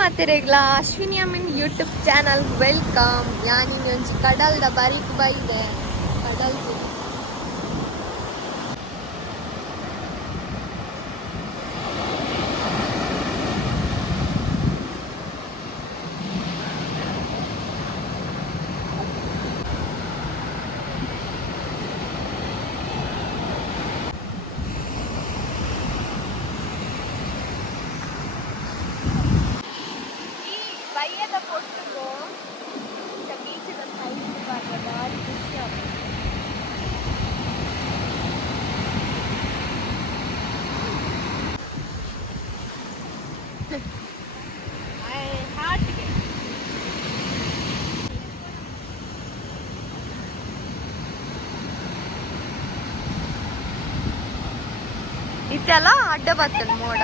ಮಾತೆರೆಗ್ಲ ಅಶ್ವಿನಿ ಅಮ್ಮನ್ YouTube channel welcome. ಯಾನಿನ್ ಒಂಜಿ ಕಡಲ್ದ ಬರಿಕ್ ಬೈದೆ ಕಡಲ್ ಬೈಯದ ಕೊಟ್ಟು ಬೀಚದ ಸೈಡ್ ಭಾರಿ ಖುಷಿ ಆಗ್ತದೆ. ಹಾರ್ಟ್ಗೆ ಇತ್ತೆಲ್ಲ ಅಡ್ಡ ಬರ್ತದೆ ಮೋಡ.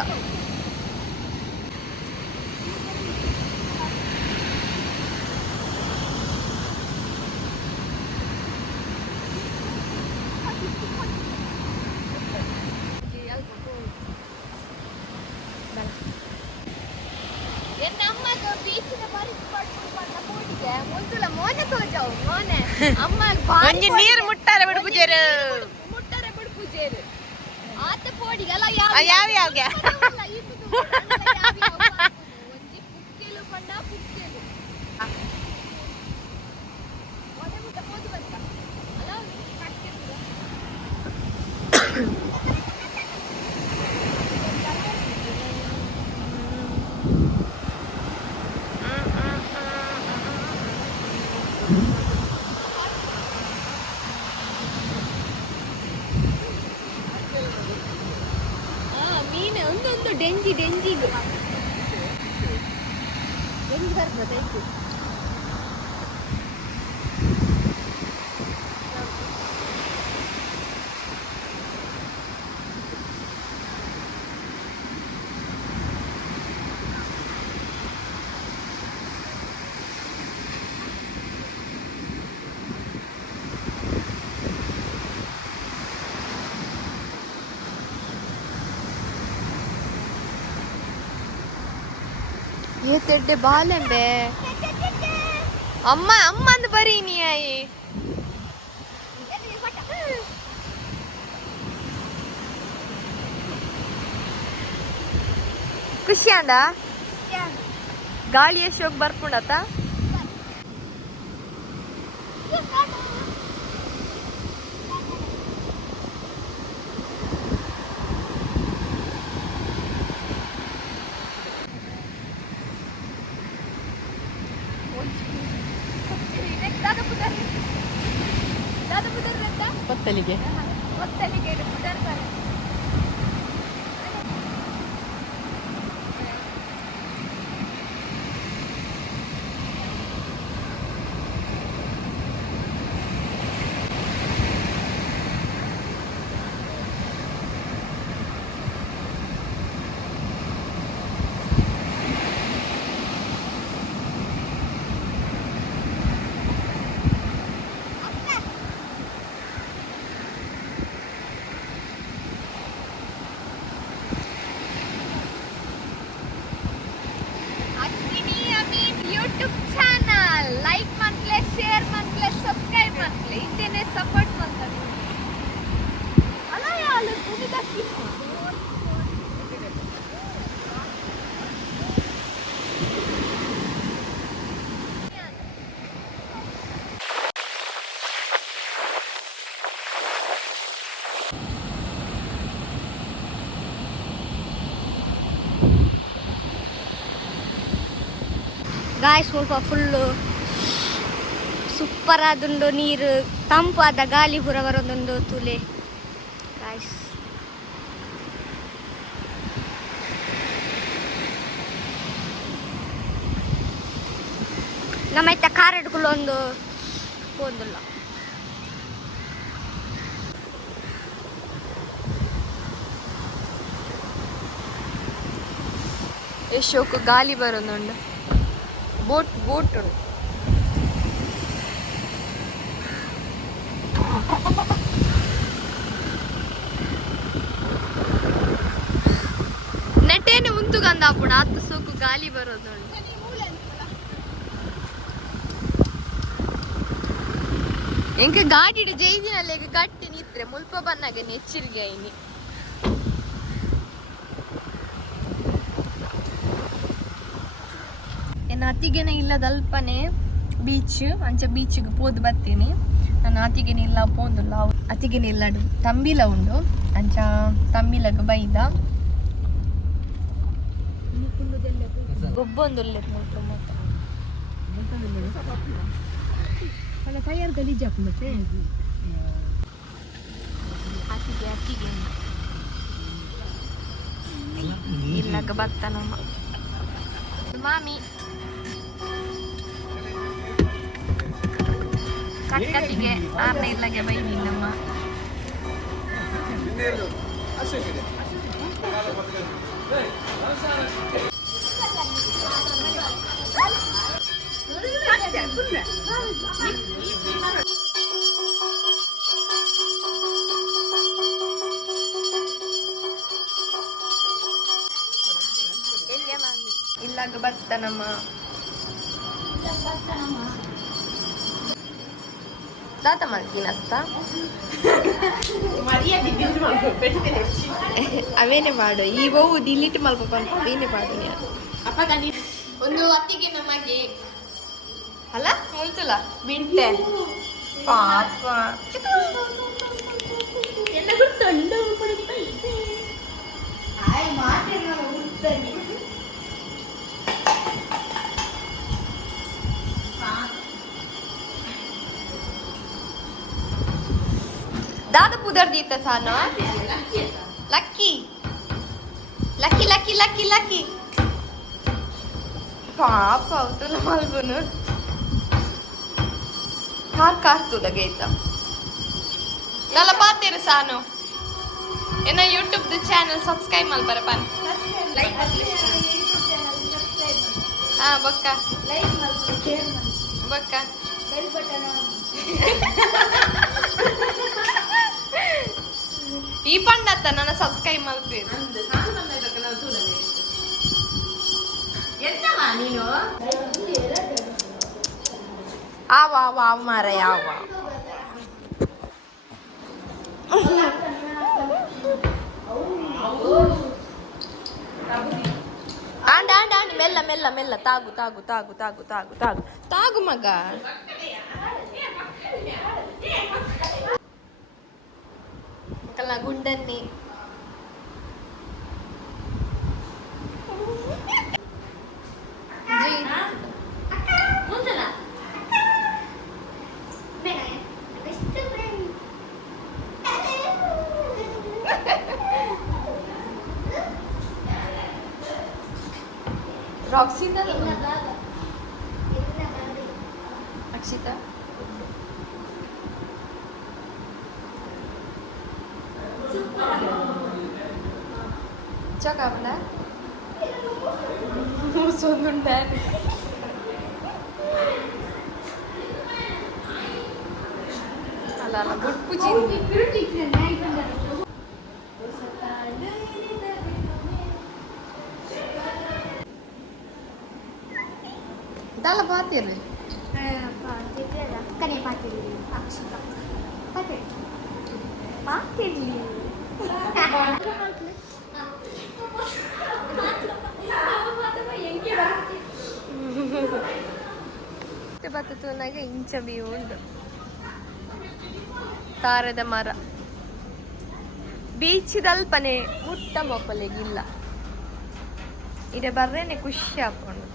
ನೀರು ಮುಟ್ಟಾರೆ ಬಿಡು ಪೂಜೆರು ಆತ ಪೋಡಿಗೆಲ್ಲ ಯಾವ ಯಾವ ಮೀನು ಒಂದೊಂದು ಡೆಂಜಿ ಡೆಂಜಿ ಬರ್ತದೆ. ये तेरे बाल हैं बे अम्मा अम्मा अंद बरी नहीं है ये ಖುಷಿ ಅಂದ ಗಾಳಿ ಎಷ್ಟು ಹೋಗಿ ಬರ್ಕೊಂಡತ್ತ. ಕೊತ್ತಲಿಗೆ ಯೂಟ್ಯೂಬ್ ಚಾನಲ್ ಲೈಕ್ ಮಾಡ್ಲೆ ಶೇರ್ ಮಾಡ್ಲೆ ಸಬ್ಸ್ಕ್ರೈಬ್ ಮಾಡ್ಲೆ ಇಂಟರ್ನೆಟ್ ಸಪೋರ್ಟ್ ಮಾಡ್ತಾರೆ ಅಲ್ಲ ಯಾಳು ಕುಣಿದಕ್ಕಿ ಗಾಯ್ಸ್ ಸ್ವಲ್ಪ ಫುಲ್ಲು ಸೂಪರ್ ಆದುಂಡು ನೀರು ತಂಪಾದ ಗಾಳಿ ಪೂರ ಬರೋದೊಂದು ತುಲೆ ಗಾಯ್ಸ್. ನಮ್ಮೈತ ಕಾರ್ ಹಿಡ್ಕೊಳ್ಳೋ ಒಂದು ಹೋದಿಲ್ಲ. ಎಷ್ಟು ಗಾಳಿ ಬರೋದುಂಡು ಬೋಟ್ ಬೋಟ್ ನೆಟ್ ಕಟ್ಟೇನೆ ಮುಂತುಗಂದಾಪುಣ ಹತ್ತು ಸೋಕು ಗಾಳಿ ಬರೋದು ನೋಡಿ. ಎಂಕ ಗಾಡಿ ಜೈದಿನಲ್ಲಿ ಕಟ್ಟಿ ನಿತ್ರೆ ಮುಲ್ಪ ಬನ್ನಾಗ ನೆಚ್ಚರಿಗೆ ಐನಿ ಏನು ಅತಿಗೆನೆ ಇಲ್ಲದ ಅಲ್ಪನೆ ಬೀಚ್ ಅಂಚ ಬೀಚ್ಗೆ ಪೋದು ಬರ್ತೀನಿ ನಾನು. ಅತಿಗೆನೆ ಇಲ್ಲ ಪೋಂದುಲ್ಲ ಅತಿಗೆನೆ ಇಲ್ಲ ತಂಬಿಲ ಉಂಡು ಅಂಚ ತಂಬಿಲಗ ಬೈದ ಗೊಬ್ಬೊಂದುಲ್ಲೆ ಮುಲ್ಪ ಮೊತ್ತ ತಯಾರು ಗಲೀಜಾಕು ಮತ್ತೆ ಅತಿಗೆ ಇಲ್ಲಗ ಬತ್ತ ನಮ್ಮ ಮಾಮಿ ಕಟ್ಟಿಗೆ 6ನೇ ಇಲ್ಲಗೆ ಬೈದಿಲ್ಲಮ್ಮ. ಇಲ್ಲಾಗ ಬತ್ತ ನಮ್ಮ ತಾತ ಮಾಡ್ತೀನಸ್ತ ಅವೇನೆ ಮಾಡು ಈ ಬಹು ಡಿಲೀಟ್ ಮಲ್ಪ ಏನೇ ಮಾಡು ಒಂದು ಅತ್ತಿಗೆ ನಮಗೆ ಅಲ್ಲ ಹೇಳ್ತಲ್ಲ ಬಿಟ್ಟೆ ಪಾಪ ಎಲ್ಲ ಗೊತ್ತುಂಡು दादा पुदर देता था ना लक्की लक्की लक्की लक्की लक्की पापा तुला मालूम कार तू लगेता दाला पाते रे सानो एना YouTube द चैनल सब्सक्राइब माल पर पान लाइक हाँ बक्का लाइक माल शेयर माल बक्का बेल बटन ಈ ಪಂಡತ್ತ ನನ್ನ ಸಬ್ಸ್ಕ್ರೈಬ್ ಮಾಡ್ಬೇಕು ಎಂತವಾ ನೀನು ಆವ ಆವ ಆವ ಮಾರ ಯಾವ ಆಂಡ ಆಂಡ ಆಂಡ ಮೆಲ್ಲ ಮೆಲ್ಲ ಮೆಲ್ಲ ತಾಗು ತಾಗು ತಾಗು ತಾಗು ತಾಗು ತಾಗು ತಾಗು ಮಗ ಕಲ್ಲ ಗುಂಡನ್ನಿ ರಾಕ್ಸಿಂದ Akshita Cok apa dah? Sundan. Alah, good puji. Dah lah patir. patir dah. Kan yang patir. Patir. Patir. ಬತ್ತುನಾಗ ಇಂಚ ವ್ಯೂ ಉಂಟು ತಾರದ ಮರ ಬೀಚ್ದಲ್ಪನೆ ಮುಟ್ಟ ಮೊಪ್ಪಲೆಗಿಲ್ಲ ಇಡೆ ಬರ್ರೇನೆ ಖುಷಿ ಹಾಕೊಂಡು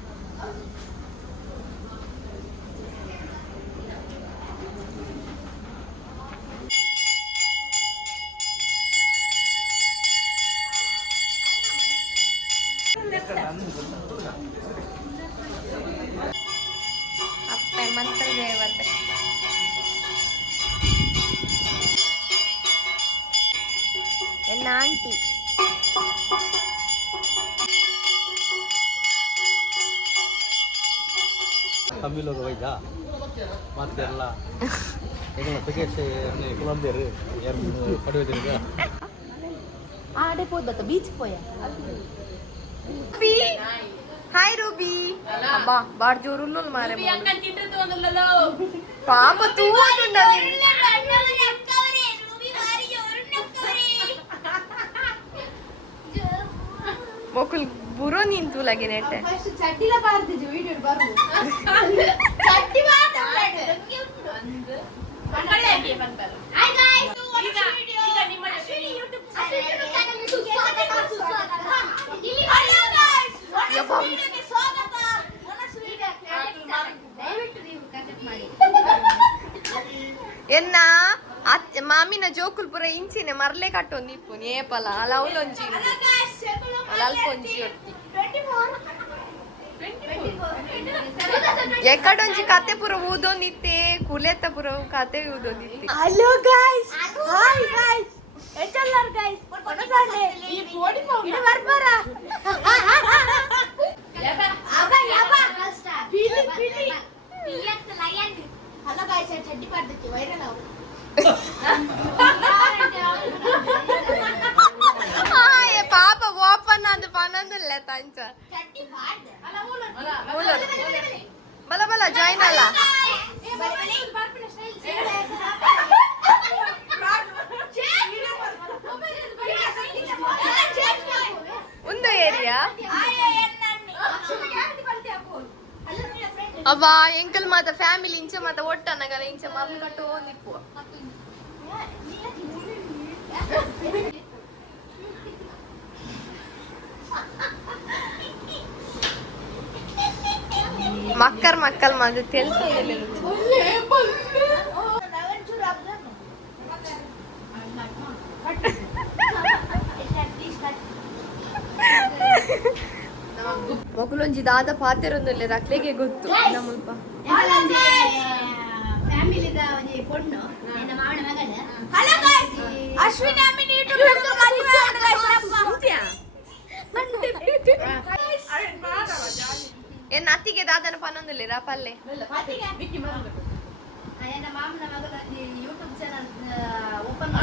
ಮಂತ್ರ ದೇವತೆ ಎನ್ನ ಆಂಟಿ ತಮಿಳರು ವೈದ ಮತ್ತೆಲ್ಲ ಕುಲಂದೇರು ಪಡೆಯೋದ್ರಿಂದ ಆಡೆ ಪೋದ್ ಬತ್ತ ಬೀಚ್ ಪೋಯ ಹಾಯ್ ರೂಬಿ ಅಬ್ಬಾ ಬಾರ್ ಜೋರುಲ್ಲ ಮಾರೆ ಪಾಪ ತೂವದುಂಡವಿ ಮೊಕುಲ್ ಬುರೋ ನಿಂತು ಲಗೆ ನೆಟ್ಟೆ ಚಡ್ಡಿಲ ಬಾರ್ದಿಜು ವಿಡಿಯೋ ಬರ್ದು ಚಡ್ಡಿ ಬಾರ್ದ ಹಾಯ್ ಗೈಸ್ ಈಗ ನಿಮ್ಮ YouTube ಚಾನೆಲ್ ಎನ್ನ ಮಾಮಿನ ಜೋಕುಲ್ ಪುರ ಇಂಚಿನೆ ಮರ್ಲೆ ಕಟ್ಟೊಂದಿಪ್ಪು ನೇಪಲ ಅಲ ಅವಲೊಂಜಿ ಅಲ ಅಲ್ಪೊಂಜಿ ಒಟ್ಟಿ ಎಕಡೊಂಜಿ ಕತೆ ಪುರ ಊದೊಂದಿತ್ತೆ ಕುಲೆತ ಪುರ ಕತೆ ಊದೊಂದಿತ್ತೆ ಹಲೋ ಗೈಸ್ ಹಾಯ್ ಗೈಸ್ ಎಚ್ಚಲ್ಲರ್ ಗೈಸ್ ಒನಸಾಲೆ ಈ ಬೋಡಿ ಇದು ಬರ್ಬರ ಯಾಬಾ ಯಾಬಾ ಪಿಲಿ ಪಿಲಿ ಪಿಯತ್ ಲಯನ್ ಹಲೋ ಗೈಸ್ ಚಡ್ಡಿ ಪಾಡ್ದಕ್ಕೆ ವೈರಲ್ ಆವು ಹಾಯ್ ಪಾಪ ಓಪನ್ ಅದು ಪನಂದಿಲ್ಲ ತಂಚ ಚಡ್ಡಿ ಪಾಡ್ದ ಅಲ್ಲ ಮೂಲರ್ ಬಲ ಬಲ ಜಾಯಿನ್ ಅಲ್ಲ ಒಂದು ಏರಿಯಾ ಅವ ಎಂಕಲ್ ಮಾತ ಫ್ಯಾಮಿಲಿ ಇಂಚ ಮಾತ ಒಟ್ಟನಗಲ ಇಂಚ ಮರ್ಲು ಕಟ್ಟು ನಿಪ್ಪು ಮಕ್ಕರ್ ಮಕ್ಕಲ್ ಮಾತ ತೆಲ್ತೋದಿಲ್ಲ ಮೊಗಲೊಂಜಿ ದಾದ ಪಾತೆರೊಂದುಲ್ಲೆ ರಕ್ಲೆಗೆ ಗೊತ್ತು ನಮ್ಮಲ್ಪ ಫ್ಯಾಮಿಲಿದ ಒಂಜಿ ಪೊಣ್ಣು ನನ್ನ ಮಾವನ ಮಗನ ಹಲೋ ಗೈಸ್ ಅಶ್ವಿನಿ ಅಮ್ಮಿ ಯೂಟ್ಯೂಬ್ ಏನ್ ಅತ್ತಿಗೆ ದಾದನ ಪನ್ನೊಂದುಲ್ಲೆ ಪಲ್ಲೆ ನನ್ನ ಮಾವನ ಮಗನ ಯೂಟ್ಯೂಬ್ ಚಾನಲ್ ಓಪನ್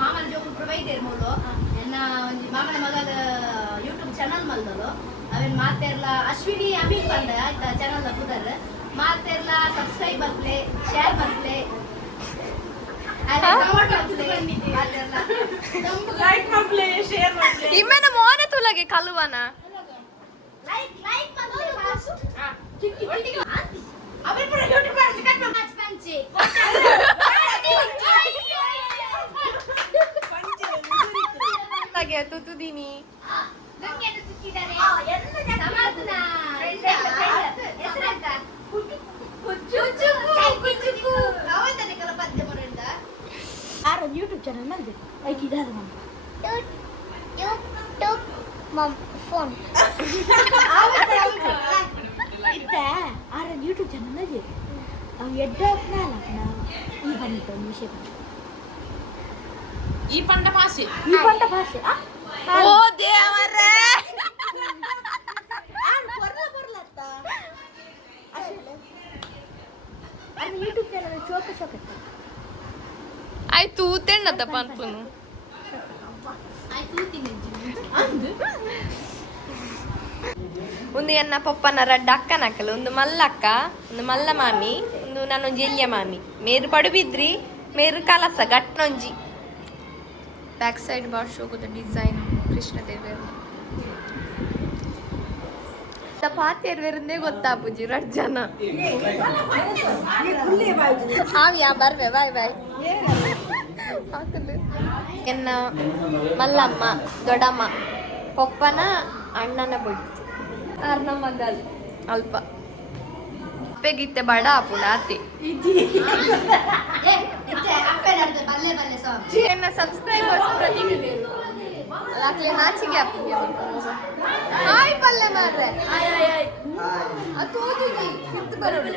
ಮಾಮನ ಜೋಕು ಪ್ರೊವೈಡರ್ ಮೂಲು ಎನ್ನ ಒಂಜಿ ಮಾಮನ ಮಗದ ಯೂಟ್ಯೂಬ್ ಚಾನಲ್ ಮಲ್ದಲು ಅವೇನ್ ಮಾತೆರ್ಲ ಅಶ್ವಿನಿ ಅಮೀನ್ ಬಂದ ಆಯ್ತಾ ಚಾನಲ್ ಪುದರ್ ಮಾತೆರ್ಲ ಸಬ್ಸ್ಕ್ರೈಬ್ ಬರ್ಪ್ಲೆ ಶೇರ್ ಬರ್ಪ್ಲೆ ಇಮ್ಮೆನ ಮೋನೆ ತುಲಗೆ ಕಲುವನ ತುದಿನಿ ಯೂಟ್ಯೂಬ್ ಚಾನಲ್ ಮಾಡಿದೆ ಐಕ್ ಇದಾರೆ ನಮ್ಮ ಯೂಟ್ಯೂಬ್ ಮಮ್ ಫೋನ್ ಇತ್ತ ಆರ ಯೂಟ್ಯೂಬ್ ಚಾನಲ್ ಮಾಡಿದೆ ಅವ್ ಎಡ್ಡಪ್ನ ಈ ಬಂದಿತ್ತು ಒಂದು ವಿಷಯ ಈ ಪಂಡ ಭಾಷೆ ಓ ದೇವರೇ ಯೂಟ್ಯೂಬ್ ಚಾನಲ್ ಚೋಕ ಚೋಕತ್ತ ಆಯ್ತು ತೆಣ್ಣತ್ತ ಪನ್ಪುನು ಒಂದು ಎನ್ನ ಪಪ್ಪನ ರಡ್ಡ ಅಕ್ಕನಕ್ಕಲು ಒಂದು ಮಲ್ಲಕ್ಕ ಒಂದು ಮಲ್ಲ ಮಾಮಿ ಒಂದು ನಾನೊಂಜಿ ಎಲ್ಯ ಮಾಮಿ ಮೇರು ಪಡುಬಿದ್ರಿ ಮೇರು ಕಲಸ ಗಟ್ನೊಂಜಿ ಬ್ಯಾಕ್ ಸೈಡ್ ಬಾರ್ಶ್ ಹೋಗೋದು ಡಿಸೈನ್ ಕೃಷ್ಣದೇವರು ಪಾತಿಯರ್ ಬೇರಂದೇ ಗೊತ್ತಾಪುಜಿ ರಡ್ ಜನ ಹಾವಿಯಾ ಬರ್ವೆ ಬಾಯ್ ಬಾಯ್ ಎನ್ನ ಮಲ್ಲಮ್ಮ ದೊಡ್ಡಮ್ಮ ಪಪ್ಪನ ಅಣ್ಣನ ಬುಡ್ಡು ಆರ್ನ ಮಗಲ್ ಅಲ್ಪ ಅಪ್ಪೆಗಿತ್ತೆ ಬಡ ಆಪುಣ ಆತಿ ಎನ್ನ ಸಬ್ಸ್ಕ್ರೈಬರ್ಸ್ ಪ್ರತಿನಿಧಿ ಅಲ್ಲೇ ನಾಚಿಗೆ ಆಪುಗೆ ಹಾಯ್ ಪಲ್ಲೆ ಮಾರ್ರೆ ಅದು ಓದಿಗಿ ಕಿತ್ತು ಬರೋದು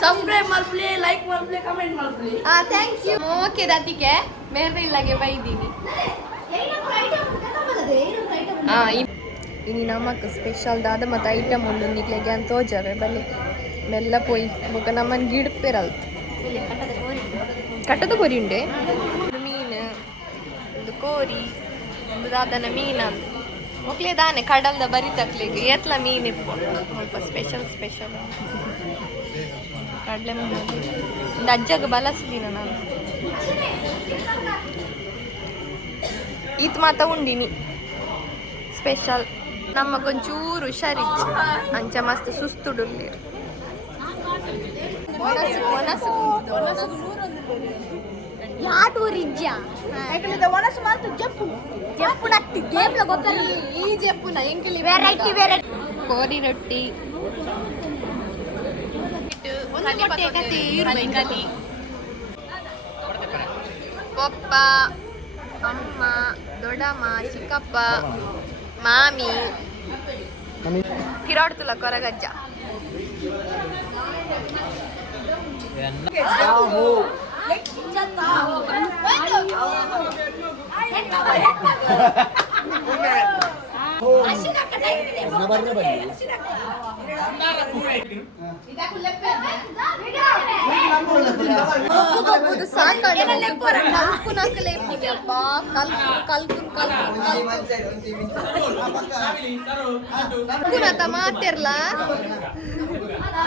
ಸಬ್ಸ್ಕ್ರೈಬ್ ಮಾಡ್ಲಿ ಲೈಕ್ ಮಾಡ್ಲಿ ಕಮೆಂಟ್ ಮಾಡ್ಲಿ ಥ್ಯಾಂಕ್ ಯು ಓಕೆ ರಾತಿಗೆ ಮೇರೆ ಇಲ್ಲಗೆ ಬೈದೀನಿ ಇನಿ ನಮಕ್ ಸ್ಪೆಷಲ್ ದಾದ ಮತ್ತು ಐಟಮ್ ಉಂಡು ನಿಕ್ಲೆಗೆ ಅಂತ ತೋಜಾವೆ ಬಲ್ಲಿ ಮೆಲ್ಲ ಪೋಯಿ ಬೊಕ ನಮ್ಮನ್ ಗಿಡಪೆರಲ್ತು ಕಟ್ಟದ ಕೊರಿ ಉಂಡೆ ಒಂದು ಮೀನು ಒಂದು ಕೋರಿ ಒಂದು ದಾದನ ಮೀನ ಮೊಕ್ಲೆ ದಾನೆ ಕಡಲ್ದ ಬರಿ ತಕ್ಲಿಗೆ ಎತ್ಲ ಮೀನ್ ಇಪ್ಕೊಂಡು ಸ್ವಲ್ಪ ಸ್ಪೆಷಲ್ ಕಡಲೆ ಮೀನು ಒಂದು ಅಜ್ಜಗ ಬಲಸಿದೀನ ನಾನು ಈತ್ ಮಾತ ಉಂಡಿನಿ ಸ್ಪೆಷಲ್ ನಮ್ಮಗೊಂಚೂರು ಹುಷಾರಿಚ್ಚು ಅಂಚ ಮಸ್ತ್ ಸುಸ್ತುಡುಲ್ಲಿ ಯಾಟೂರಿಜ್ಜ ಒಣಸು ಮಾತು ಜಪ್ಪು ಜಪ್ಪು ನಟ್ಟಿ ಗೇಮ್ಲ ಗೊತ್ತಲ್ಲ ಈ ಜಪ್ಪುನ ಎಂಕಲಿ ವೆರೈಟಿ ಕೋರಿ ರೊಟ್ಟಿ ಕಲಿ ಪಪ್ಪ ಅಮ್ಮ ದೊಡ್ಡಮ್ಮ ಚಿಕ್ಕಪ್ಪ ಮಾಮಿ ಕಿರಾಡ್ತುಲ ಕೊರಗಜ್ಜ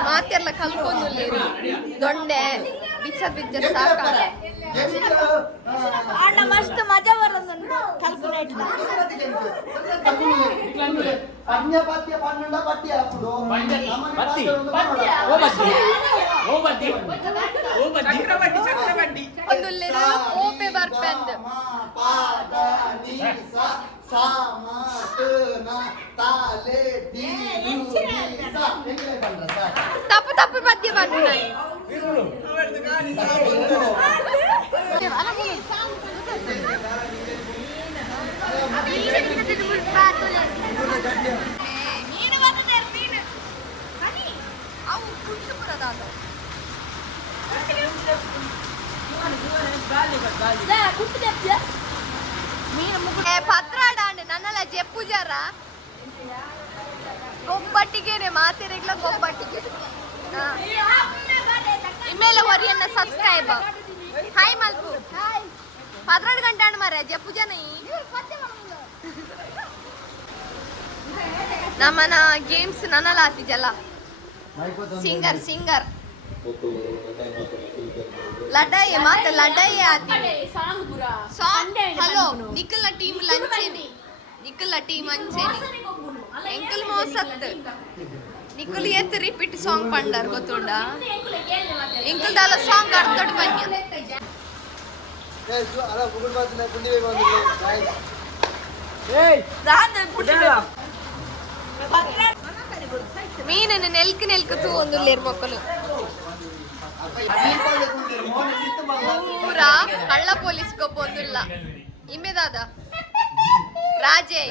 ಮಾತೆರ್ಲ ಕಲ್ಕೊಂಡು ದೊಂಡೆ ಬಿಚ್ಚ ಸಾಕ ಅಣ್ಣ ಮಸ್ತ್ ಮಜಾ ಬರೋದು ಕ್ಯಾಲ್ಕುಲೇಟ್ ಓಪೆ ಬರ್ಪೆಂದ್ ತಪ್ಪು ತಪ್ಪು ಮಧ್ಯ ಬಂದು ಪತ್ರಾಡಾಂಡ್ ನನ್ನಲ್ಲ ಜೆಪ್ಪು ಜರ ಗೊಬ್ಬಟ್ಟಿಗೆನೆ ಮಾತಿರೆಗ್ಲ ಗೊಬ್ಬಟ್ಟಿಗೆ ಇಮೇಲೆ ಹೊರಿಯನ್ನ ಸಬ್ಸ್ಕ್ರೈಬ್ ಹಾಯ್ ಮಲ್ಪು 12 ಗಂಟೆ ಅಂಡ್ ಮಾರ ಜೆಪ್ಪು ಜನ ನಮ್ಮನ ಗೇಮ್ಸ್ ನನ್ನಲ್ಲ ಆತಿಜಲ್ಲ ಸಿಂಗರ್ ಲಡಾಯಿ ಮಾತ ಲಡಾಯಿ ಆತಿ ಹಲೋ ನಿಖಲ್ನ ಟೀಮ್ ಲಂಚೇನಿ ನಿಖಲ್ನ ಟೀಮ್ ಅಂಚೇನಿ ಎಂಕಲ್ ಮೋಸತ್ ನಿಖಲ್ ಏತ್ ರಿಪೀಟ್ ಸಾಂಗ್ ಪಂಡಾರ್ ಗೊತ್ತುಂಡ ಎಂಕಲ್ ದಾಲ ಸಾಂಗ್ ಅರ್ಥಡ್ ಬನ್ಯ ಮೀನನ್ನು ನೆಲ್ಕು ತೂ ಒಂದು ಮಕ್ಕಳು ಪೂರಾ ಕಳ್ಳ ಪೊಲೀಸ್ ಗೊಬ್ಬ ಒಂದಿಲ್ಲ ಇಮ್ಮೆದಾದ ರಾಜೇ